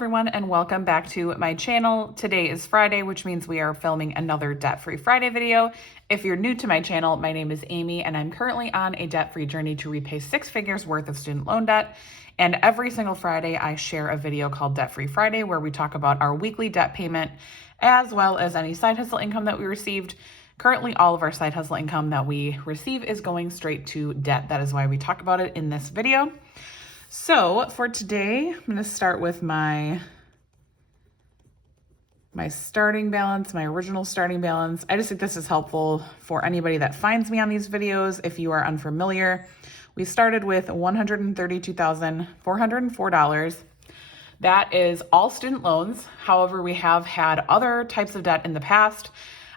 everyone, and welcome back to my channel. Today is Friday, which means we are filming another Debt-Free Friday video. If you're new to my channel, my name is Amy, and I'm currently on a debt-free journey to repay 6 figures worth of student loan debt. And every single Friday, I share a video called Debt-Free Friday, where we talk about our weekly debt payment, as well as any side hustle income that we received. Currently, all of our side hustle income that we receive is going straight to debt. That is why we talk about it in this video. So for today, I'm going to start with my starting balance, my original starting balance. I just think this is helpful for anybody that finds me on these videos. If you are unfamiliar, we started with $132,404. That is all student loans. However, we have had other types of debt in the past.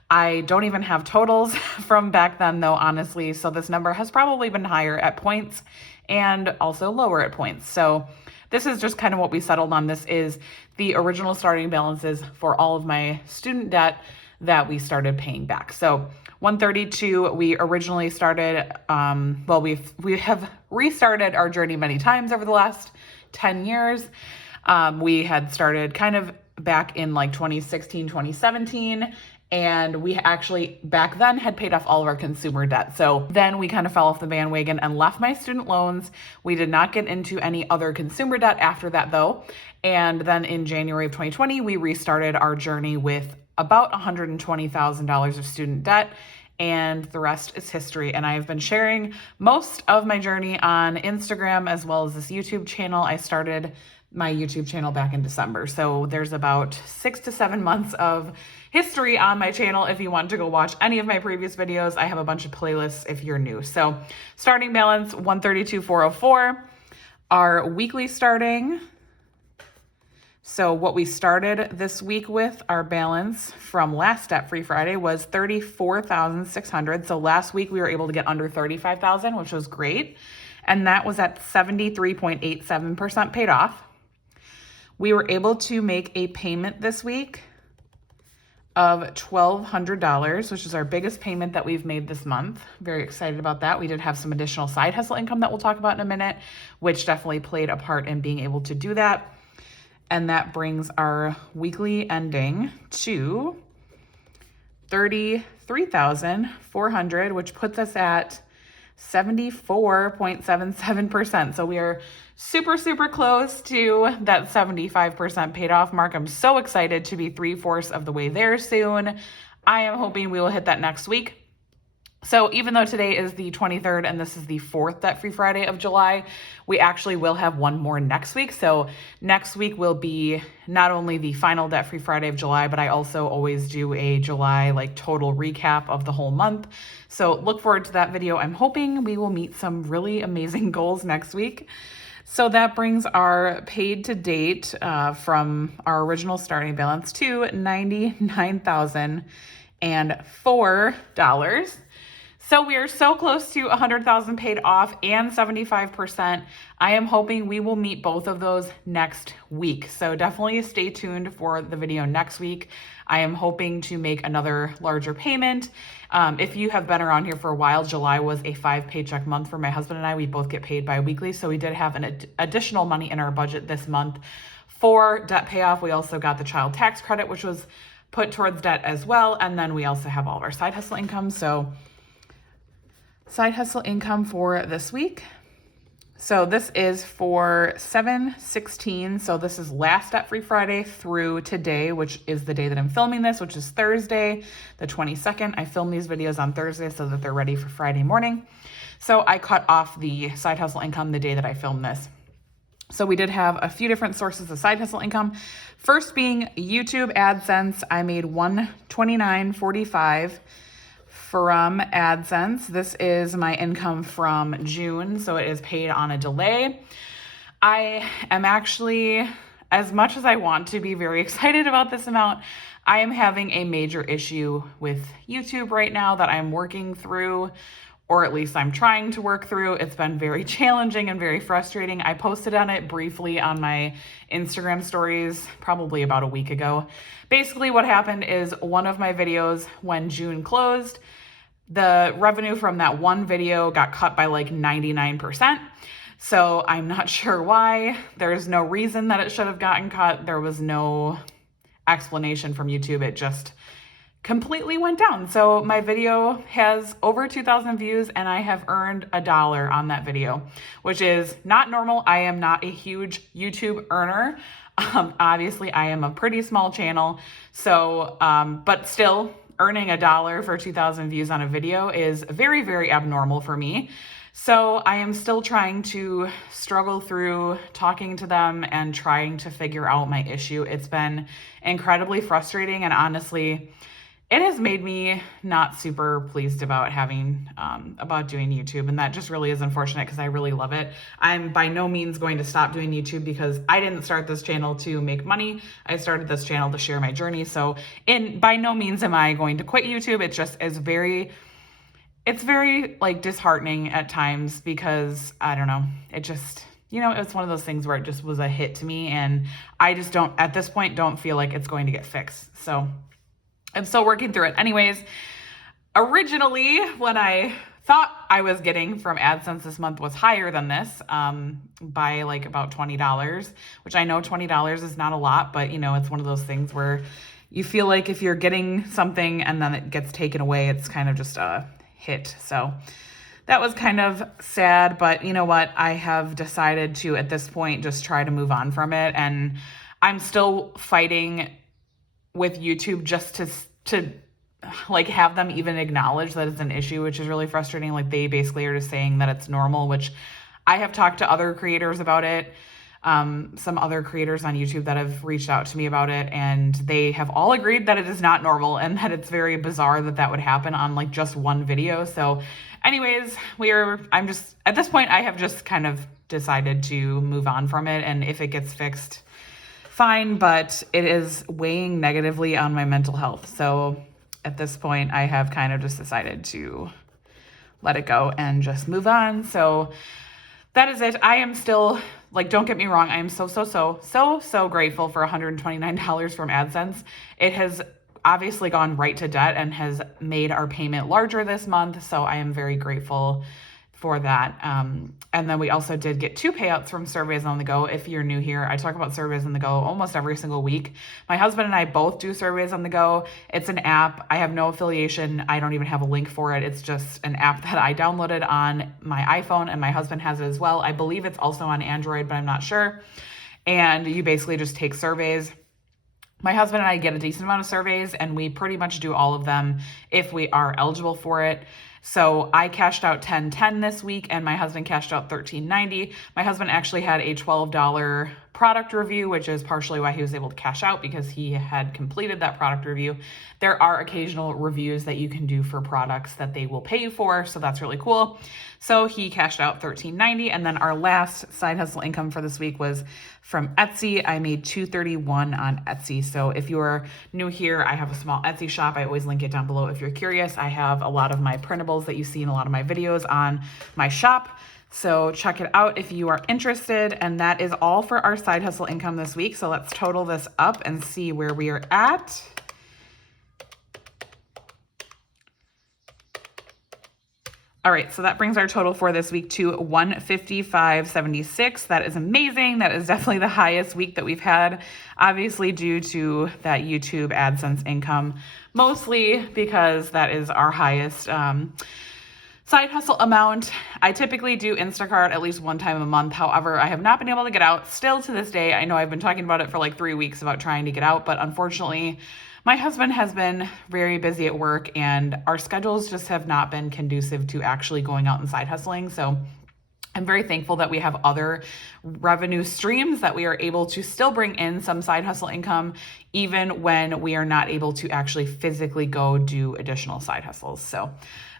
I don't even have totals from back then though, honestly. So this number has probably been higher at points and also lower at points. So this is just kind of what we settled on. This is the original starting balances for all of my student debt that we started paying back. So 132, we originally started, we have restarted our journey many times over the last 10 years. We had started kind of back in like 2016, 2017. And we actually back then had paid off all of our consumer debt. So then we kind of fell off the bandwagon and left my student loans. We did not get into any other consumer debt after that though. And then in January of 2020, we restarted our journey with about $120,000 of student debt. And the rest is history. And I have been sharing most of my journey on Instagram as well as this YouTube channel. I started my YouTube channel back in December. So there's about 6 to 7 months of history on my channel. If you want to go watch any of my previous videos, I have a bunch of playlists if you're new. So starting balance, $132,404. Our weekly starting. So what we started this week with, our balance from last Debt-Free Friday was $34,600. So last week we were able to get under $35,000, which was great. And that was at 73.87% paid off. We were able to make a payment this week of $1,200, which is our biggest payment that we've made this month. Very excited about that. We did have some additional side hustle income that we'll talk about in a minute, which definitely played a part in being able to do that. And that brings our weekly ending to $33,400, which puts us at 74.77%. So we are super, super close to that 75% paid off mark. I'm so excited to be 3/4 of the way there soon. I am hoping we will hit that next week. So even though today is the 23rd and this is the 4th Debt-Free Friday of July, we actually will have one more next week. So next week will be not only the final Debt-Free Friday of July, but I also always do a July total recap of the whole month. So look forward to that video. I'm hoping we will meet some really amazing goals next week. So that brings our paid to date from our original starting balance to $99,004. So we are so close to 100,000 paid off and 75%. I am hoping we will meet both of those next week. So definitely stay tuned for the video next week. I am hoping to make another larger payment. If you have been around here for a while, July was a 5 paycheck month for my husband and I. We both get paid bi-weekly. So we did have an additional money in our budget this month for debt payoff. We also got the child tax credit, which was put towards debt as well. And then we also have all of our side hustle income. So side hustle income for this week. So this is for 7/16. So this is last Debt-Free Friday through today, which is the day that I'm filming this, which is Thursday, the 22nd. I film these videos on Thursday so that they're ready for Friday morning. So I cut off the side hustle income the day that I filmed this. So we did have a few different sources of side hustle income. First being YouTube AdSense. I made $129.45 from AdSense. This is my income from June, so it is paid on a delay. I am actually, as much as I want to be very excited about this amount, I am having a major issue with YouTube right now that I'm working through, or at least I'm trying to work through. It's been very challenging and very frustrating. I posted on it briefly on my Instagram stories probably about a week ago. Basically what happened is one of my videos, when June closed, the revenue from that one video got cut by 99%. So I'm not sure why. There's no reason that it should have gotten cut. There was no explanation from YouTube. It just completely went down. So my video has over 2,000 views and I have earned $1 on that video, which is not normal. I am not a huge YouTube earner. Obviously I am a pretty small channel. So, but still earning $1 for 2,000 views on a video is very, very abnormal for me. So I am still trying to struggle through talking to them and trying to figure out my issue. It's been incredibly frustrating, and honestly, it has made me not super pleased about about doing YouTube. And that just really is unfortunate because I really love it. I'm by no means going to stop doing YouTube because I didn't start this channel to make money. I started this channel to share my journey. So by no means am I going to quit YouTube. It just is it's very like disheartening at times because I don't know, it just, it's one of those things where it just was a hit to me. And I just at this point, don't feel like it's going to get fixed. So I'm still working through it. Anyways, originally what I thought I was getting from AdSense this month was higher than this by like about $20, which I know $20 is not a lot, but it's one of those things where you feel like if you're getting something and then it gets taken away, it's kind of just a hit. So that was kind of sad, but you know what? I have decided to, at this point, just try to move on from it. And I'm still fighting with YouTube just to like have them even acknowledge that it's an issue, which is really frustrating. Like they basically are just saying that it's normal, which I have talked to other creators about it. Some other creators on YouTube that have reached out to me about it, and they have all agreed that it is not normal and that it's very bizarre that would happen on like just one video. So anyways, I'm just, at this point, I have just kind of decided to move on from it. And if it gets fixed, fine, but it is weighing negatively on my mental health. So at this point, I have kind of just decided to let it go and just move on. So that is it. I am still, like, don't get me wrong, I am so grateful for $129 from AdSense. It has obviously gone right to debt and has made our payment larger this month. So I am very grateful for that. And then we also did get 2 payouts from Surveys on the Go. If you're new here, I talk about Surveys on the Go almost every single week. My husband and I both do Surveys on the Go. It's an app. I have no affiliation. I don't even have a link for it. It's just an app that I downloaded on my iPhone, and my husband has it as well. I believe it's also on Android, but I'm not sure. And you basically just take surveys. My husband and I get a decent amount of surveys, and we pretty much do all of them if we are eligible for it. So I cashed out $10.10 this week, and my husband cashed out $13.90. My husband actually had a $12 product review, which is partially why he was able to cash out, because he had completed that product review. There are occasional reviews that you can do for products that they will pay you for, so that's really cool. So he cashed out $13.90, and then our last side hustle income for this week was from Etsy. I made $231 on Etsy. So if you're new here, I have a small Etsy shop. I always link it down below if you're curious. I have a lot of my printables that you see in a lot of my videos on my shop. So check it out if you are interested. And that is all for our side hustle income this week. So let's total this up and see where we are at. All right, so that brings our total for this week to $155.76. That is amazing. That is definitely the highest week that we've had, obviously due to that YouTube AdSense income, mostly because that is our highest side hustle amount. I typically do Instacart at least one time a month. However, I have not been able to get out still to this day. I know I've been talking about it for like 3 weeks about trying to get out, but unfortunately, my husband has been very busy at work, and our schedules just have not been conducive to actually going out and side hustling. So I'm very thankful that we have other revenue streams that we are able to still bring in some side hustle income, even when we are not able to actually physically go do additional side hustles. So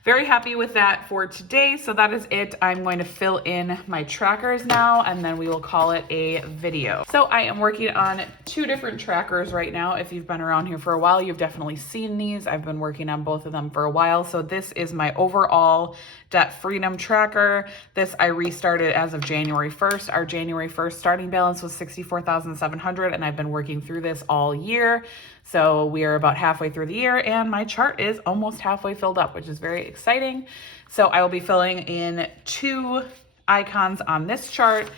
very happy with that for today. So that is it. I'm going to fill in my trackers now, and then we will call it a video. So I am working on 2 different trackers right now. If you've been around here for a while, you've definitely seen these. I've been working on both of them for a while. So this is my overall debt freedom tracker. This I restarted as of January 1st. Our January 1st starting balance was $64,700, and I've been working through this all year. So we are about halfway through the year, and my chart is almost halfway filled up, which is very exciting. So I will be filling in 2 icons on this chart.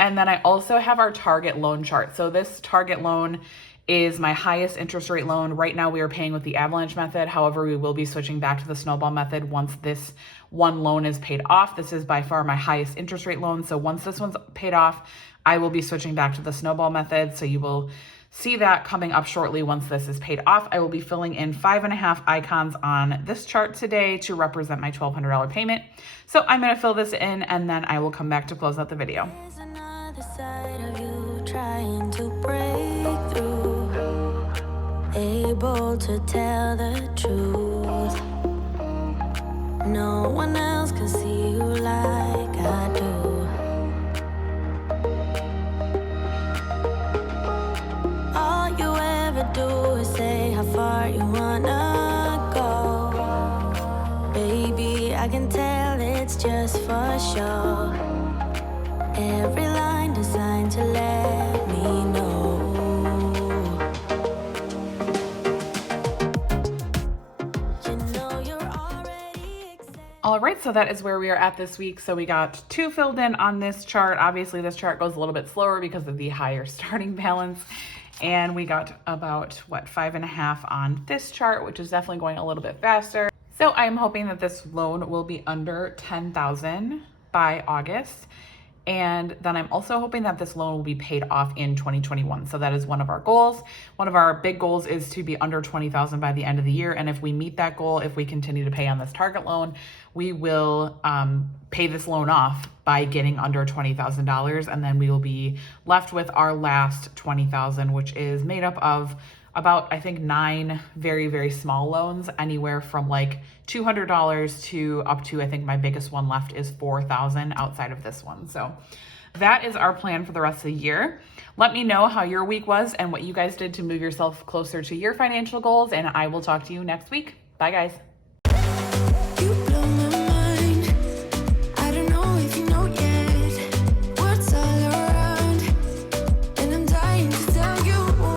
And then I also have our target loan chart. So this target loan is my highest interest rate loan. Right now we are paying with the avalanche method. However, we will be switching back to the snowball method once this one loan is paid off. This is by far my highest interest rate loan. So once this one's paid off, I will be switching back to the snowball method. So you will see that coming up shortly once this is paid off. I will be filling in 5.5 icons on this chart today to represent my $1,200 payment. So I'm gonna fill this in and then I will come back to close out the video. There's another side of you trying to break through, able to tell the truth. No one else can see you like I do. All you ever do is say how far you wanna go. Baby, I can tell it's just for show. Every line designed to let me know. You know you're already accepted. All right, so that is where we are at this week. So we got 2 filled in on this chart. Obviously, this chart goes a little bit slower because of the higher starting balance. And we got about, 5.5 on this chart, which is definitely going a little bit faster. So I am hoping that this loan will be under $10,000 by August. And then I'm also hoping that this loan will be paid off in 2021. So that is one of our goals. One of our big goals is to be under $20,000 by the end of the year. And if we meet that goal, if we continue to pay on this target loan, we will pay this loan off by getting under $20,000. And then we will be left with our last $20,000, which is made up of about, I think, 9 very, very small loans, anywhere from like $200 to up to, I think my biggest one left is $4,000 outside of this one. So that is our plan for the rest of the year. Let me know how your week was and what you guys did to move yourself closer to your financial goals, and I will talk to you next week. Bye, guys.